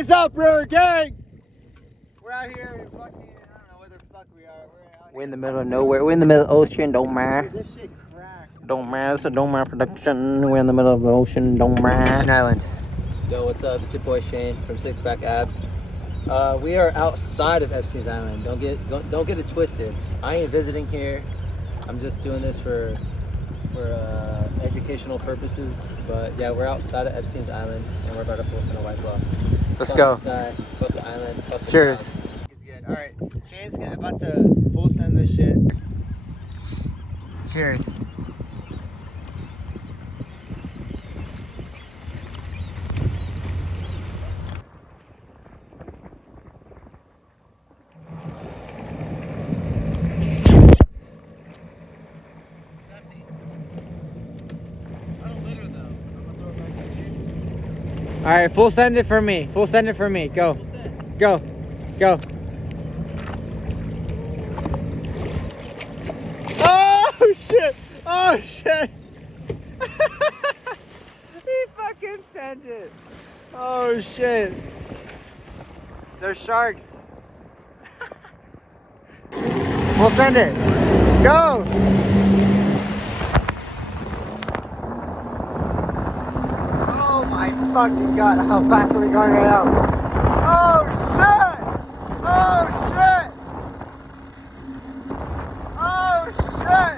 is up, River Gang? We're out here in fucking, I don't know where the fuck we are. We're in the middle of nowhere. We're in the middle of the ocean, don't mind. Dude, this shit cracked. Don't mind, it's a Don't Mind production. We're in the middle of the ocean, don't mind. Island. Yo, what's up? It's your boy Shane from Six Pack Abs. We are outside of Epstein's Island. Don't get it twisted. I ain't visiting here. I'm just doing this for educational purposes. But yeah, we're outside of Epstein's Island and we're about to full send a White Claw. Let's go. Fuck the sky, fuck the island, fuck the Cheers. clouds. It's good. Alright, Shane's about to full send this shit. Cheers. Alright, full send it for me. Full send it for me. Go. Go. Go. Oh shit! Oh shit! He fucking sent it. Oh shit. They're sharks. We'll send it. Go! Oh my fucking god, how fast are we going right now? Oh shit! Oh shit! Oh shit!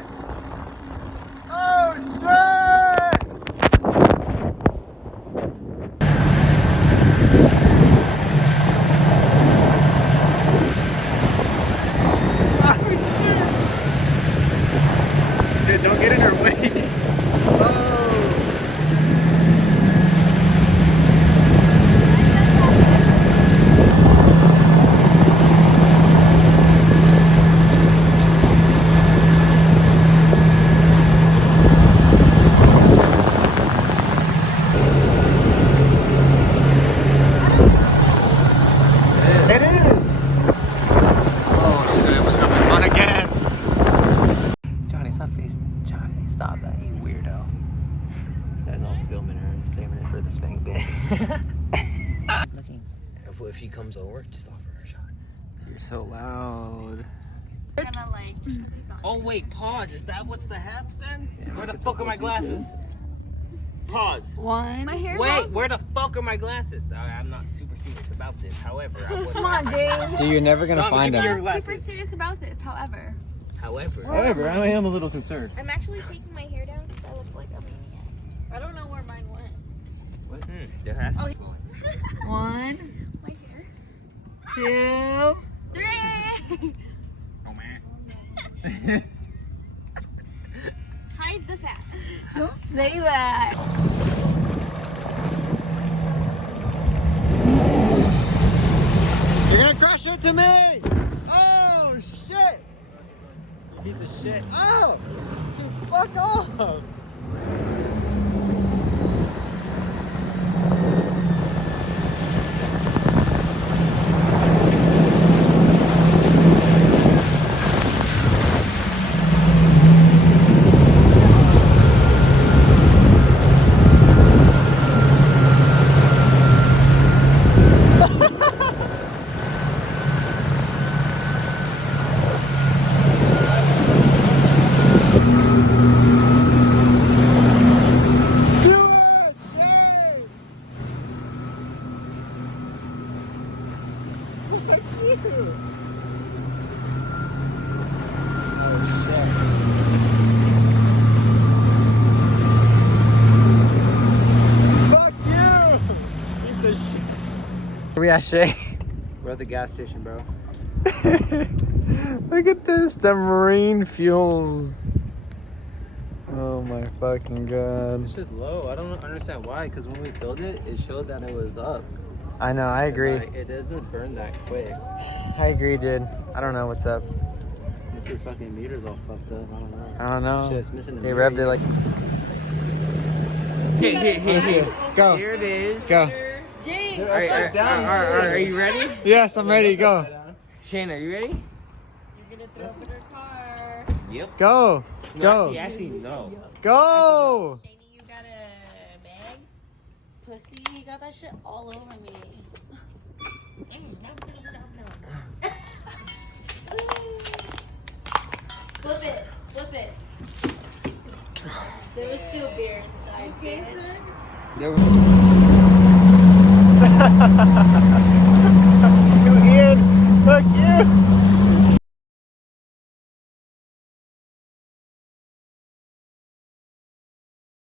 Oh shit! Oh shit! Dude, don't get in her wake. It is! Oh shit, I was having fun again. Johnny, stop facing. Johnny, stop that, you weirdo. And I'll filming her, saving it for the spank bang. If she comes over, just offer her a shot. You're so loud. Oh wait, pause. Is that what's the haps then? Where the fuck are my glasses? Pause. One. My hair's Wait, where the fuck are my glasses? I'm not super serious about this. However, I was. Come on, James. Dude, you're never gonna No, find give me your them. I'm glasses. super serious about this, however. However, I am a little concerned. I'm actually taking my hair down because I look like a maniac. I don't know where mine went. there has to be. One. My hair. 2. 3. Oh man. Hide the fat. Don't say that. You're gonna crush into me! Oh shit! You piece of shit. Oh! Dude, fuck off! Where we at, Shay? We're at the gas station, bro. Look at this, the marine fuels. Oh my fucking god. It's just low. I don't understand why, because when we filled it, it showed that it was up. I know, I agree. Like, it doesn't burn that quick. I agree, dude. I don't know what's up. This is fucking meter's all fucked up. I don't know. I don't know. Shit, it's missing a They mirror. revved it like. Here. Go. Here it is. Go. James. Are you ready? Yes, I'm ready. Go. Shane, are you ready? You're gonna throw up in her car. Yep. Go. Go. Actually, no. Go. Shaney, you got a bag? Pussy, you got that shit all over me. Flip it. Flip it. There was still beer inside. Okay, sir? There was